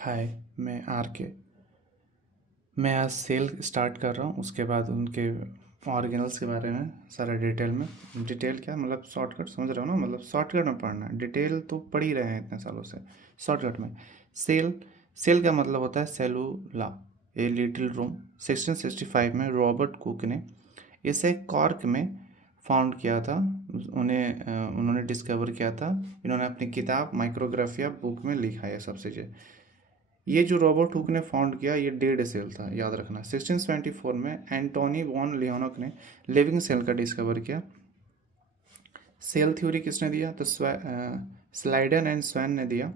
हाय, मैं आर के। मैं आज सेल स्टार्ट कर रहा हूँ, उसके बाद उनके ऑर्गेनल्स के बारे में सारा डिटेल में। डिटेल क्या मतलब, शॉर्टकट समझ रहे हो ना, मतलब शॉर्टकट में पढ़ना है, डिटेल तो पढ़ ही रहे हैं इतने सालों से। शॉर्टकट में सेल सेल का मतलब होता है सेलुला, ए लिटिल रूम। 1665 में रॉबर्ट कुक ने इसे कॉर्क में फाउंड किया था। उन्होंने डिस्कवर किया था। इन्होंने अपनी किताब माइक्रोग्राफिया बुक में लिखा है सब चीज़ें। ये जो रॉबर्ट हुक ने फाउंड किया, ये डेड सेल था, याद रखना। 1674 में एंटोनी वॉन लियोनक ने लिविंग सेल का डिस्कवर किया। सेल थ्योरी किसने दिया? तो स्लाइडन एंड स्वैन ने दिया।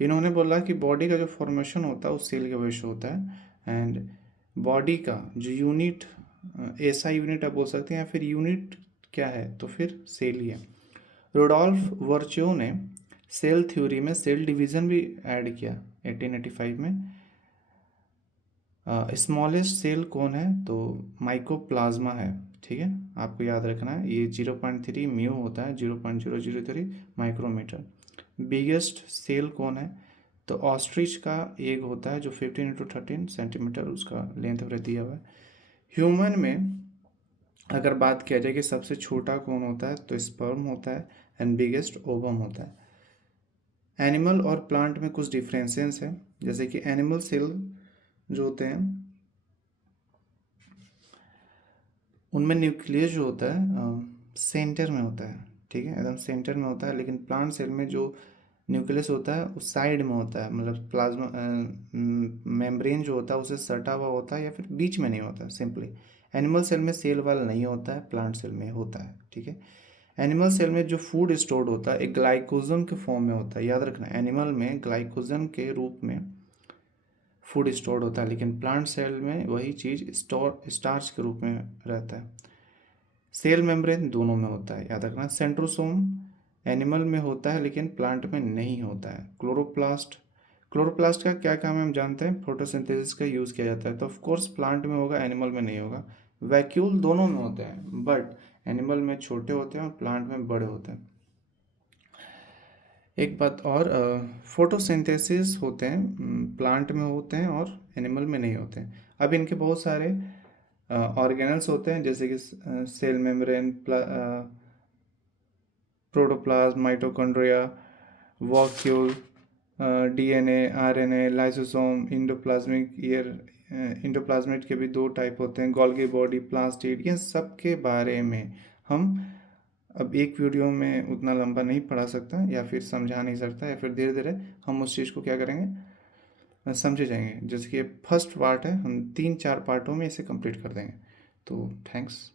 इन्होंने बोला कि बॉडी का जो फॉर्मेशन होता है उस सेल की वजह से होता है। एंड बॉडी का जो यूनिट, ऐसा यूनिट आप बोल सकते हैं, या फिर यूनिट क्या है तो फिर सेल ही है। रोडोल्फ वर्च्यो ने सेल थ्योरी में सेल डिवीज़न भी ऐड किया 1885 में। स्मॉलेस्ट सेल कौन है? तो माइकोप्लाज्मा है। ठीक है, आपको याद रखना है, ये 0.3 म्यू होता है, 0.003 माइक्रोमीटर। बिगेस्ट सेल कौन है? तो ऑस्ट्रिच का एग होता है, जो 15 × 13 सेंटीमीटर उसका लेंथ वृद्धि दिया हुआ है। ह्यूमन में अगर बात किया जाए कि सबसे छोटा कौन होता है, तो स्पर्म होता है, एंड बिगेस्ट ओवम होता है। एनिमल और प्लांट में कुछ डिफरेंसेस हैं, जैसे कि एनिमल सेल जो होते हैं उनमें न्यूक्लियस जो होता है सेंटर में होता है। ठीक है, एकदम सेंटर में होता है। लेकिन प्लांट सेल में जो न्यूक्लियस होता है उस साइड में होता है, मतलब प्लाज्मा मेम्ब्रेन जो होता है उसे सटा हुआ होता है, या फिर बीच में नहीं होता सिंपली। एनिमल सेल में सेल वाल नहीं होता है, प्लांट सेल में होता है। ठीक है, एनिमल सेल में जो फूड स्टोर्ड होता है एक ग्लाइकोजन के फॉर्म में होता है, याद रखना। एनिमल में ग्लाइकोजन के रूप में फूड स्टोर्ड होता है, लेकिन प्लांट सेल में वही चीज़ स्टार्च के रूप में रहता है। सेल मेम्ब्रेन दोनों में होता है, याद रखना। सेंट्रोसोम एनिमल में होता है लेकिन प्लांट में नहीं होता है। क्लोरोप्लास्ट का क्या काम है हम जानते हैं, फोटोसिंथेसिस का यूज़ किया जाता है। तो ऑफ कोर्स प्लांट में होगा, एनिमल में नहीं होगा। वैक्यूल दोनों में होते हैं, बट एनिमल में छोटे होते हैं और प्लांट में बड़े होते हैं। एक बात और, फोटोसिंथेसिस होते हैं प्लांट में होते हैं और एनिमल में नहीं होते हैं। अब इनके बहुत सारे ऑर्गेनल्स होते हैं, जैसे कि cell membrane, protoplasm, mitochondria, vacuole, DNA, RNA, lysosome, endoplasmic के भी दो टाइप होते हैं, गोल्गी बॉडी, प्लास्टिड। ये सब के बारे में हम अब एक वीडियो में उतना लंबा नहीं पढ़ा सकता, या फिर समझा नहीं सकता, या फिर धीरे धीरे हम उस चीज़ को क्या करेंगे, समझे जाएंगे। जैसे कि फर्स्ट पार्ट है, हम 3-4 पार्टों में इसे कंप्लीट कर देंगे। तो थैंक्स।